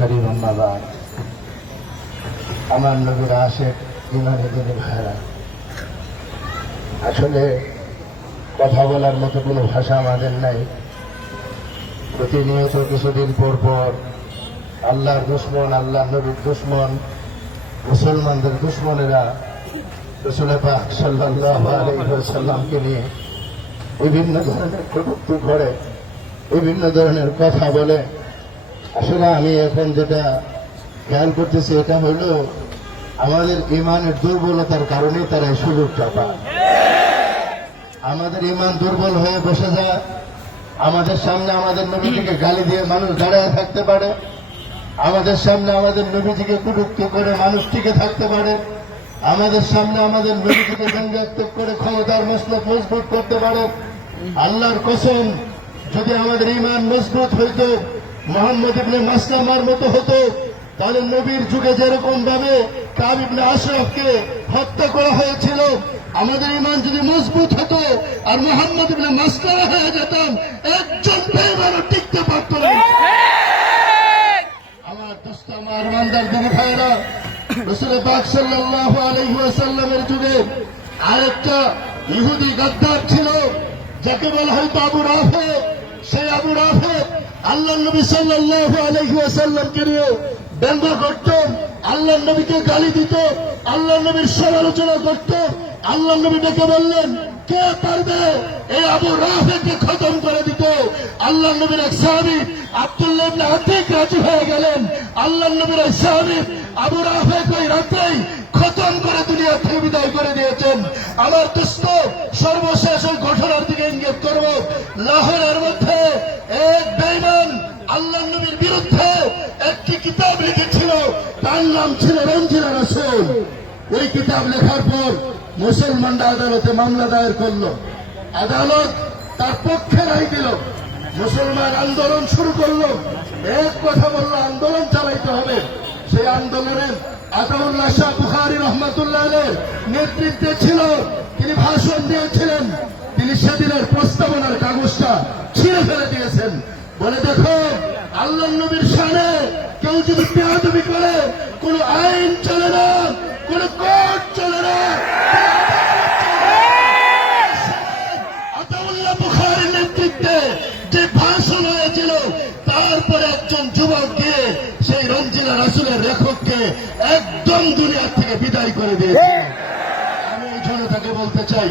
الكريم أما بعد আমার নবীর আশিক ইমানি দিনী ভাইরা, আসলে কথা বলার মতো কোনো ভাষা আমাদের নাই। প্রতিনিয়ত কিছুদিন পর পর আল্লাহর দুশ্মন, আল্লাহ নবীর দুশ্মন, মুসলমানদের দুশ্মনেরা রাসূল পাক সাল্লাল্লাহু আলাইহি ওয়াসাল্লামকে নিয়ে বিভিন্ন ধরনের কটূক্তি করে, বিভিন্ন ধরনের কথা বলে। আসলে আমি এখন যেটা খেয়াল করতেছি, এটা হইল আমাদের ইমানের দুর্বলতার কারণে তারা এই সুযোগটা পায়। আমাদের ইমান দুর্বল হয়ে বসে যায়, আমাদের সামনে আমাদের নবীজিকে গালি দিয়ে মানুষ দাঁড়ায় থাকতে পারে, আমাদের সামনে আমাদের নবীজিকে কটূক্তি করে মানুষ টিকে থাকতে পারে, আমাদের সামনে আমাদের নবীজিকে ব্যঙ্গাত্মক করে ক্ষমতার মসনদ মজবুত করতে পারে। আল্লাহর কসম, যদি আমাদের ইমান মজবুত হইত, মুহাম্মদ ইবনে মাসলামার মতো হতো, তাহলে নবীর যুগে যেরকম ভাবে কাব ইবনে আশরাফকে হত্যা করা হয়েছিল, আমাদের ইমান যদি মজবুত হতো আর মুহাম্মদ ইবনে মাসলামা হয়ে যেতাম, একজন বেঈমানও টিকতে পারত না। আমার দোস্ত, আমার ইমানদার দিনী ভাইরা, রাসূল পাক সাল্লাল্লাহু আলাইহি ওয়াসাল্লামের যুগে আরেকটা ইহুদি গাদ্দার ছিল, যাকে বলা হয়তো আবু রাফে। সেই আবু রাফে আল্লাহ নবী সাল্লাল্লাহু আলাইহি ওয়াসাল্লামকে নিয়ে ব্যঙ্গ করত, আল্লাহ নবীকে গালি দিত, আল্লাহ নবীর সমালোচনা করত। আল্লাহ নবী ডেকে বললেন, কে পারবে এই আবু রাফেকে খতম করে দিত? আল্লাহ নবীর এক সাহাবী আব্দুল্লাহ ইবনে আতিক রাজি হয়ে গেলেন। আল্লাহ নবীর এক সাহাবী আবু রাফেকে ওই রাতেই খতম করে দুনিয়া থেকে বিদায় করে দিয়েছেন। আমার দোস্ত, সর্বশেষ ওই ঘটনার দিকে ইঙ্গিত করব। লাহোরের মধ্যে এক বেঈমান আল্লাহ নবীর বিরুদ্ধে একটি কিতাব লিখেছিল, তার নাম ছিল রঞ্জিনা রাসূল। ওই কিতাব লেখার পর মুসলমানরা আদালতে মামলা দায়ের করল, আদালত তার পক্ষে রায় দিল। মুসলমান আন্দোলন শুরু করল, এক কথা বলল, আন্দোলন চালাইতে হবে। সেই আন্দোলনে আতাউল্লাহ শাহ বুখারী রহমাতুল্লাহ আলাইহির নেতৃত্বে ছিল। তিনি ভাষণ দিয়েছিলেন, তিনি সেদিনের প্রস্তাবনার কাগজটা ছিঁড়ে ফেলে দিয়েছেন, বলে, দেখো, আল্লাহ নবীর শানে কেউ যদি বেয়াদবি করে, কোন আইন চলে না, কোন কোর্ট চলে না। আতাউল্লাহ বুখারীর নেতৃত্বে যে ভাষণ হয়েছিল, তারপরে একজন যুবক গিয়ে সেই রঞ্জিনা রাসূলের লেখককে একদম দুনিয়া থেকে বিদায় করে দিয়েছে। আমি এই জন্য তাকে বলতে চাই,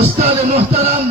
উস্তাদে মুহতারাম।